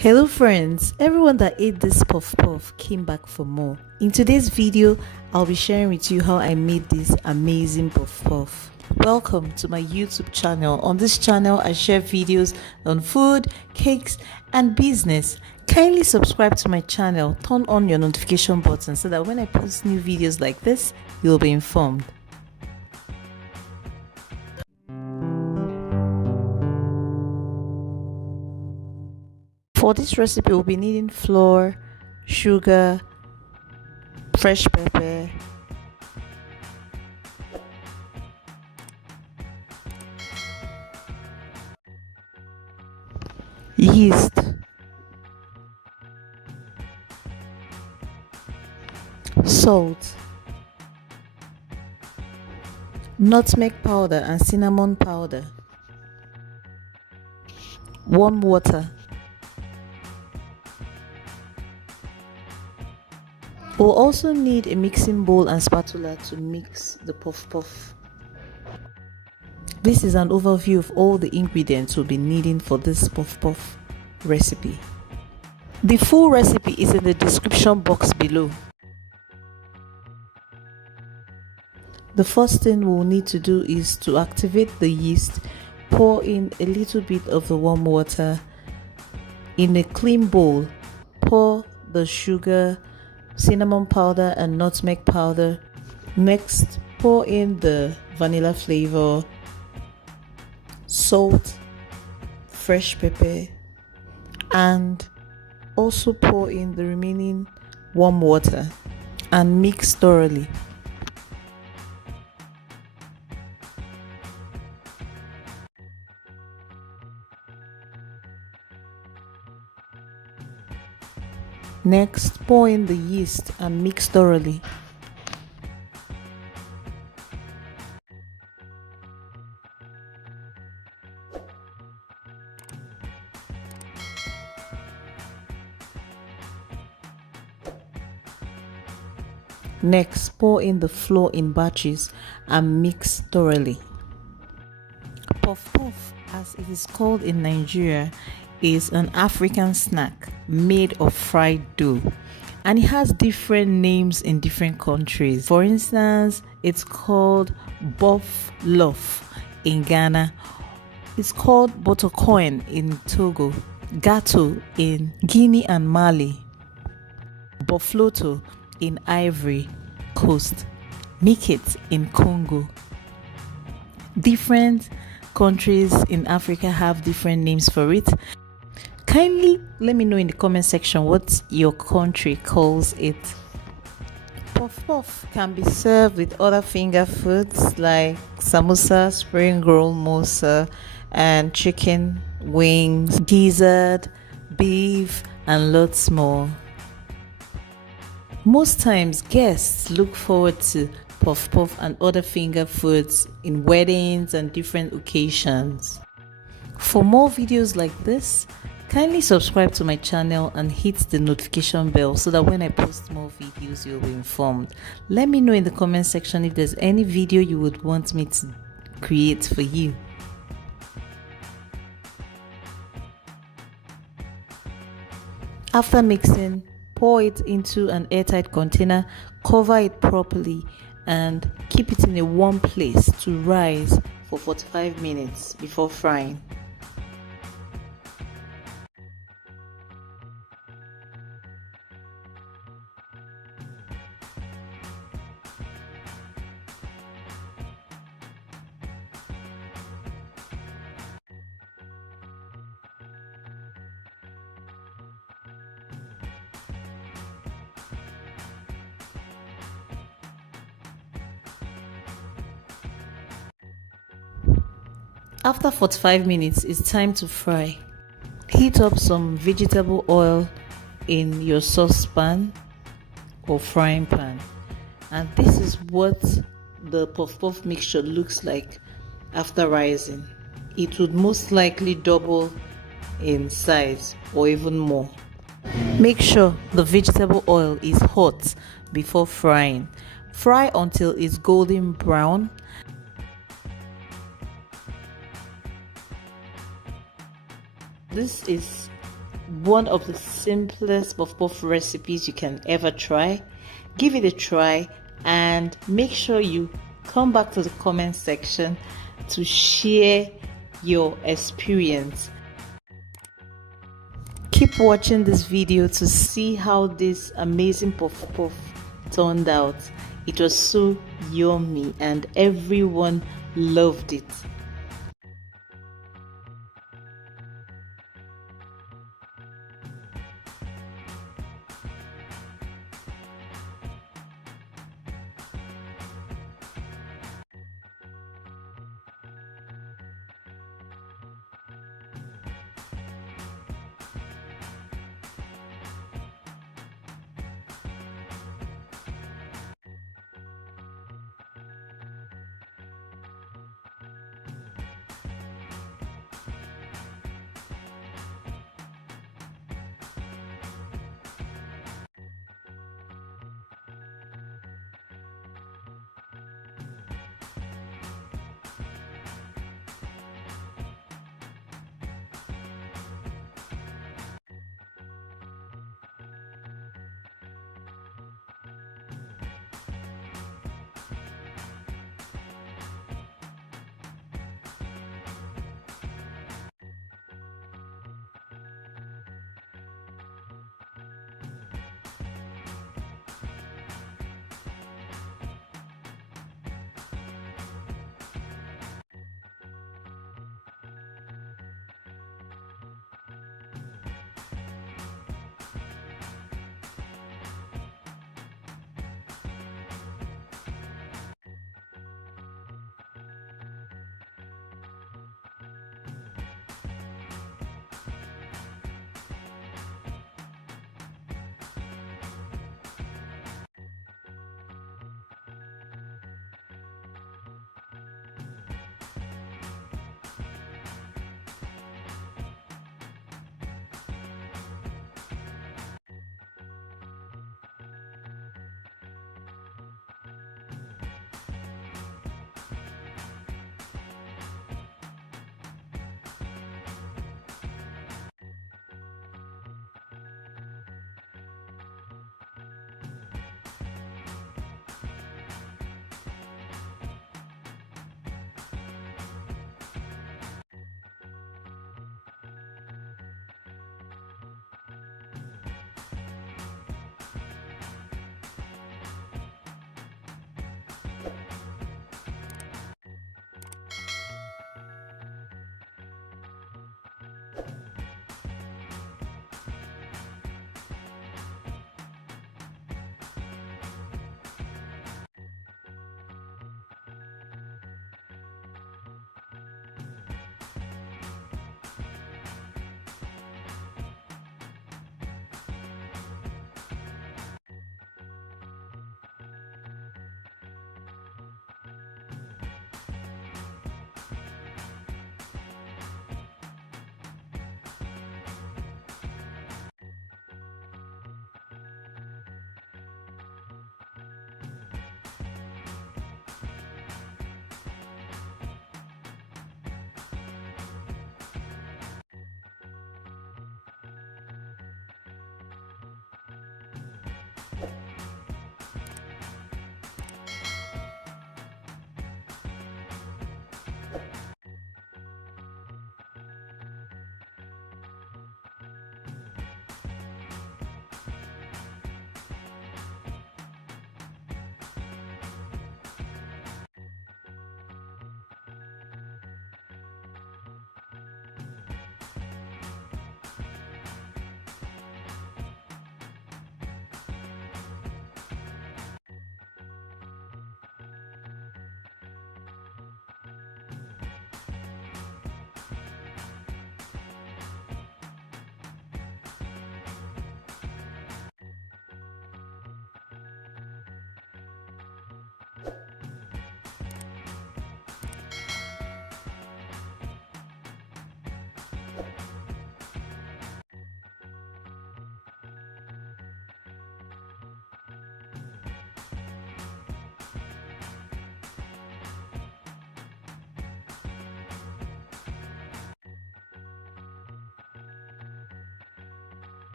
Hello friends, everyone that ate this puff puff came back for more. In today's video, I'll be sharing with you how I made this amazing puff puff. Welcome to my YouTube channel. On this channel, I share videos on food, cakes, and business. Kindly subscribe to my channel, turn on your notification button so that when I post new videos like this, you'll be informed. For this recipe, we'll be needing flour, sugar, fresh pepper, yeast, salt, nutmeg powder and cinnamon powder, warm water. We'll also need a mixing bowl and spatula to mix the puff puff. This is an overview of all the ingredients we'll be needing for this puff puff recipe. The full recipe is in the description box below. The first thing we'll need to do is to activate the yeast. Pour in a little bit of the warm water. In a clean bowl, pour the sugar, cinnamon powder and nutmeg powder. Next, pour in the vanilla flavor, salt, fresh pepper, and also pour in the remaining warm water and mix thoroughly. Next, pour in the yeast and mix thoroughly. Next, pour in the flour in batches and mix thoroughly. Puff puff, as it is called in Nigeria, is an African snack made of fried dough, and it has different names in different countries. For instance, it's called bof loaf in Ghana, it's called bottocoin in Togo, gato in Guinea and Mali, bofloto in Ivory Coast, mikit in Congo. Different countries in Africa have different names for it. Kindly let me know in the comment section what your country calls it. Puff puff can be served with other finger foods like samosa, spring roll, mosa, and chicken wings, gizzard, beef, and lots more. Most times, guests look forward to puff puff and other finger foods in weddings and different occasions. For more videos like this, kindly subscribe to my channel and hit the notification bell so that when I post more videos, you'll be informed. Let me know in the comment section if there's any video you would want me to create for you. After mixing, pour it into an airtight container, cover it properly, and keep it in a warm place to rise for 45 minutes before frying. After 45 minutes, it's time to fry. Heat up some vegetable oil in your saucepan or frying pan. And this is what the puff puff mixture looks like after rising. It would most likely double in size or even more. Make sure the vegetable oil is hot before frying. Fry until it's golden brown. This is one of the simplest puff puff recipes you can ever try. Give it a try and make sure you come back to the comment section to share your experience. Keep watching this video to see how this amazing puff puff turned out. It was so yummy and everyone loved it.